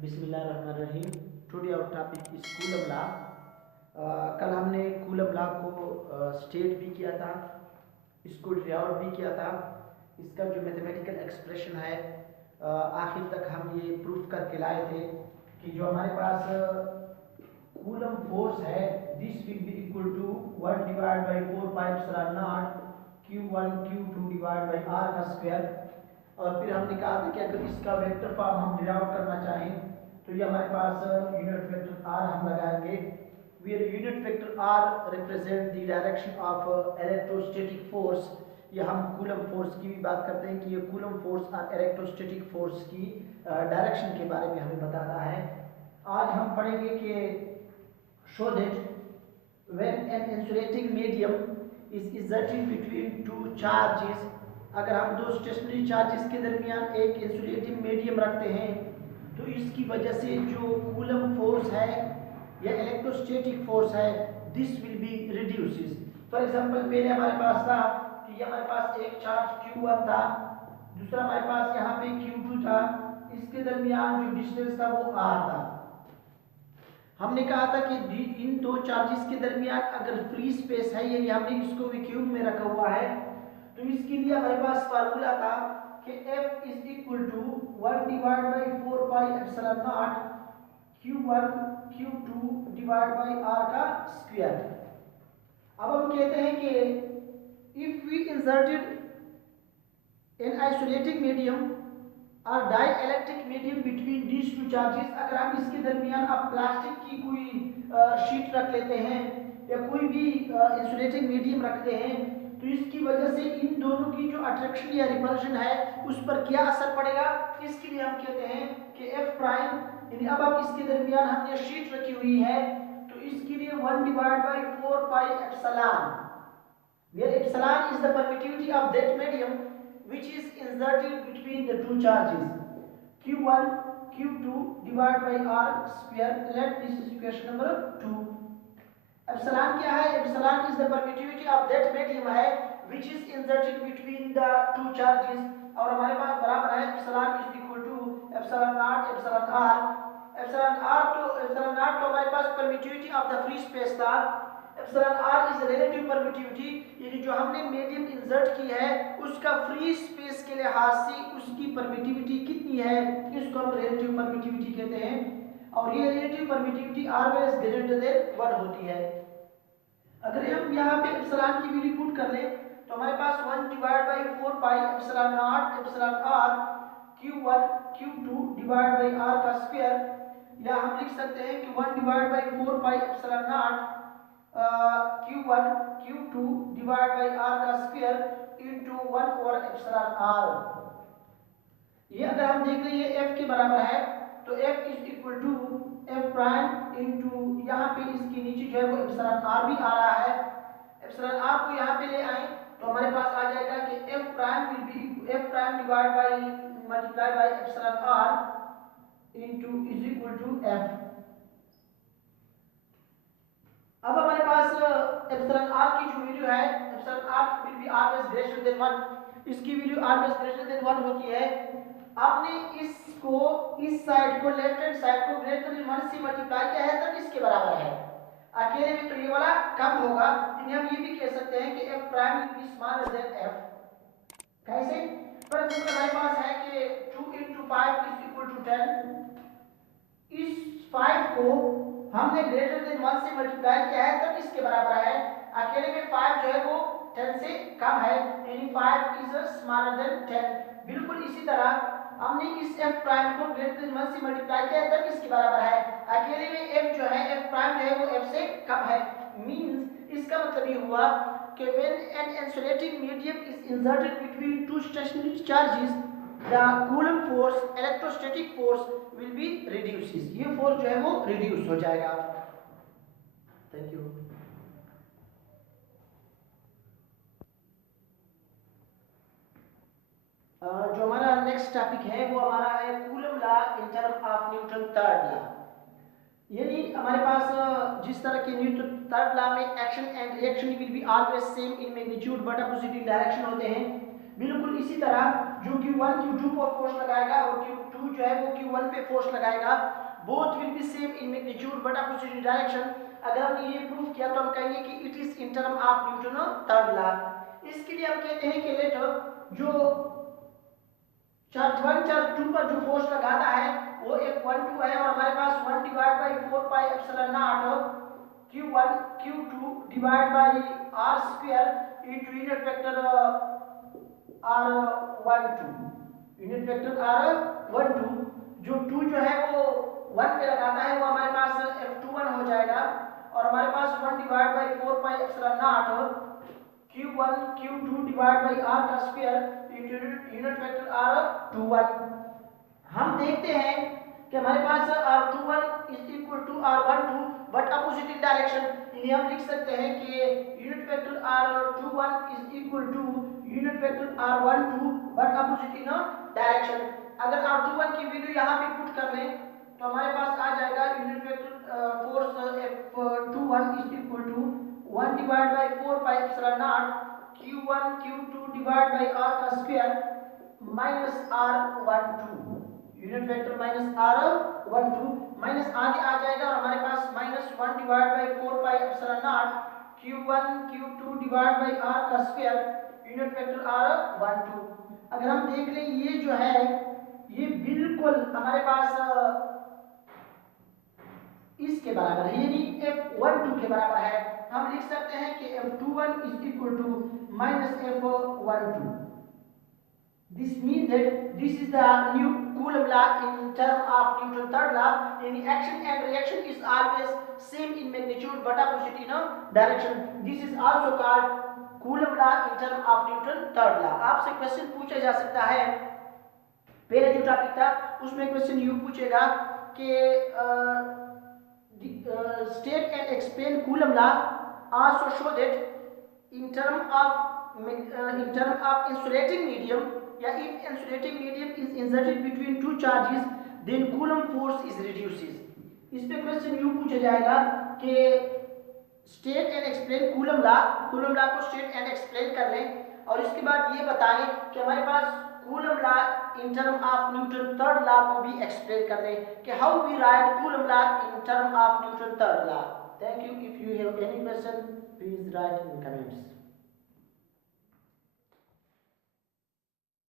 बिस्मिल्लाहिर्रहमानिर्रहीम। Today our topic is Coulomb law. कल हमने कूलम लॉ को स्टेट भी किया था, इसको ड्राउट भी किया था। इसका जो मैथमेटिकल एक्सप्रेशन है आखिर तक हम ये प्रूफ करके लाए थे कि जो हमारे पास कूलम फोर्स है this will be equal to 1 divide by 4 pi epsilon not Q1 Q2 divide by r का स्क्वायर। और फिर हमने कहा था कि अगर इसका वेक्टर फॉर्म हम डिराइव करना चाहें तो ये हमारे पास यूनिट वेक्टर r हम लगाएंगे, where unit vector r represent the direction of electrostatic force. या हम कूलम फोर्स की भी बात करते हैं कि ये कूलम फोर्स और इलेक्ट्रोस्टैटिक फोर्स की डायरेक्शन के बारे में हमें बताना है। आज हम पढ़ेंगे कि show that when an insulating medium is exerted between two charges, अगर हम दो स्टेशनरी चार्जेस के दरमियान एक इंसुलेटिंग मीडियम रखते हैं तो इसकी वजह से जो कूलम फोर्स है या इलेक्ट्रोस्टैटिक फोर्स है this will B reduces. For example पहले हमारे पास था कि ये हमारे पास एक चार्ज Q1 था, दूसरा हमारे पास यहाँ पे Q2 था, इसके दरमियान जो डिस्टेंस था वो R था। हमने कहा था कि इन दो चार्जेस के दरमियान अगर फ्री स्पेस है यानी हमने इसको वैक्यूम में रखा हुआ है तो इसके लिए हमारे पास फार्मूला था कि F is equal to 1 divide by 4 pi epsilon not Q1 Q2 divide by R का स्क्वायर। अब हम कहते हैं कि if we inserted an isolating medium और dielectric medium between these two charges, अगर हम इसके दरमियान आप प्लास्टिक की कोई शीट रख लेते हैं या कोई भी इंसुलेटिंग मीडियम रखते हैं तो इसकी वजह से इन दोनों की जो अट्रैक्शन या रिपल्शन है उस पर क्या असर पड़ेगा, इसके लिए हम कहते हैं कि F प्राइम यानी अब हम इसके दरमियान हमने शीट रखी हुई है तो इसके लिए 1 divide by 4 pi epsilon, where epsilon is the permittivity of that medium which is inserted between the two charges Q1 Q2 divided by R square. Let this is question number 2. epsilon क्या है? epsilon is the permittivity of that medium है which is inserted between the two charges और हमारे पास बराबर है epsilon is equal to epsilon naught epsilon R। epsilon naught तो हमारे पास permittivity of the free space था, epsilon r is relative permittivity यानी जो हमने मीडियम इंसर्ट की है उसका फ्री स्पेस के लिहाज से उसकी परमिटिविटी कितनी है, इसको हम रिलेटिव परमिटिविटी कहते हैं और ये relative permittivity always greater than 1 होती है। अगर हम यहाँ पे एप्सिलॉन की वैल्यू पुट कर लें तो हमारे पास 1 divide by 4 pi epsilon not epsilon r Q1 Q2 divide by r का स्क्वायर, या हम लिख सकते हैं कि 1 divide by 4 pi epsilon not Q1 Q2 divide by R का square into 1 over epsilon R। ये अगर हम देख लें ये F के बराबर है तो F is equal to F prime into यहाँ पे इसके नीचे जो है वो एप्सिलॉन R भी आ रहा है, एप्सिलॉन R को यहाँ पे ले आए तो हमारे पास आ जाएगा कि F prime will be F prime divide by multiply by epsilon R into is equal to F। अब हमारे पास एप्सिलॉन r की जो वैल्यू है epsilon r will be always greater than 1, इसकी वैल्यू ऑलवेज ग्रेटर देन 1 होती है। आपने इसको इस साइड को लेफ्ट हैंड साइड को ग्रेटर देन 1 से मल्टीप्लाई किया है तब इसके बराबर है, अकेले में तो ये वाला कम होगा, यानी हम ये भी कह सकते हैं कि f prime will be smaller than f। कैसे? फॉर एग्जांपल हमारे पास है कि 2 * 5 = 10, इस 5 को हमने ग्रेटर देन 1 से मल्टीप्लाई किया है तब इसके बराबर है, अकेले में 5 जो है वो 10 से कम है यानी 5 इज स्मॉलर देन 10। बिल्कुल इसी तरह हमने इस f प्राइम को ग्रेटर देन 1 से मल्टीप्लाई किया है तब इसके बराबर है, अकेले में f जो है f प्राइम जो है वो f से कम है। मींस इसका मतलब ये हुआ कि when an insulating medium is inserted between two stationary charges the coulomb force electrostatic force will be reduces, ये फोर्स जो है वो रिड्यूस हो जाएगा। Thank you. जो हमारा नेक्स्ट टॉपिक है वो हमारा है coulomb law in term of Newton third law. यानी हमारे पास जिस तरह के न्यूटन थर्ड लॉ में action and reaction will be always same in magnitude but opposite direction होते हैं, बिल्कुल इसी तरह जो Q1 Q2 पर फोर्स लगाएगा और Q2 जो है वो Q1 पे फोर्स लगाएगा, both will be same in magnitude but opposite direction. अगर हमने ये प्रूव किया तो हम कहेंगे कि it is in term of Newton third law. इसके लिए हम कहते हैं कि लेट जो चार्ज 1 चार्ज 2 पर जो फोर्स लगाता है वो F12 है, और हमारे पास 1 divide by 4 pi epsilon not Q1 Q2 divide by R square into unit vector R12, unit vector R12। जो 2 जो है वो 1 पे लगाता है वो हमारे पास F21 हो जाएगा, और हमारे पास 1 divide by 4 pi epsilon not Q1 Q2 divide by R का स्क्वायर यूनिट वेक्टर R21। हम देखते हैं कि हमारे पास R21 is equal to R12 but opposite in direction, इन्हें हम लिख सकते हैं कि unit vector R21 is equal to unit vector R12 but opposite in direction. अगर R21 की वैल्यू यहाँ पे पुट कर लें तो हमारे पास आ जाएगा unit vector force F21 is equal to 1 divide by 4 pi epsilon not Q1 Q2 divide by R का square minus R12, unit vector minus R12 minus आगे आ जाएगा और हमारे पास minus 1 divide by 4 pi epsilon not Q1 Q2 divide by R का square unit vector R12। अगर हम देख लें ये जो है ये बिल्कुल हमारे पास इसके बराबर है, यानी F12 के बराबर है। हम लिख सकते हैं कि F21 is equal to minus F12। This means that this is the new Coulomb law in term of Newton third law. Any action and reaction is always same in magnitude but opposite in a direction. This is also called Coulomb law in term of Newton third law. आपसे question पूछा जा सकता है, पहले जो topic था उसमें question you पूछेगा कि state and explain Coulomb law, also show that in term of insulating medium, या if insulating medium is inserted between two charges then Coulomb force is reduces। इस पे क्वेश्चन यू पूछा जाएगा कि state and explain Coulomb law, Coulomb law को state and explain कर लें और इसके बाद ये बताएं कि हमारे पास Coulomb law in term of Newton third law को भी एक्सप्लेन कर लें कि how we write Coulomb law in term of Newton third law. Thank you. If you have any question please write in comments.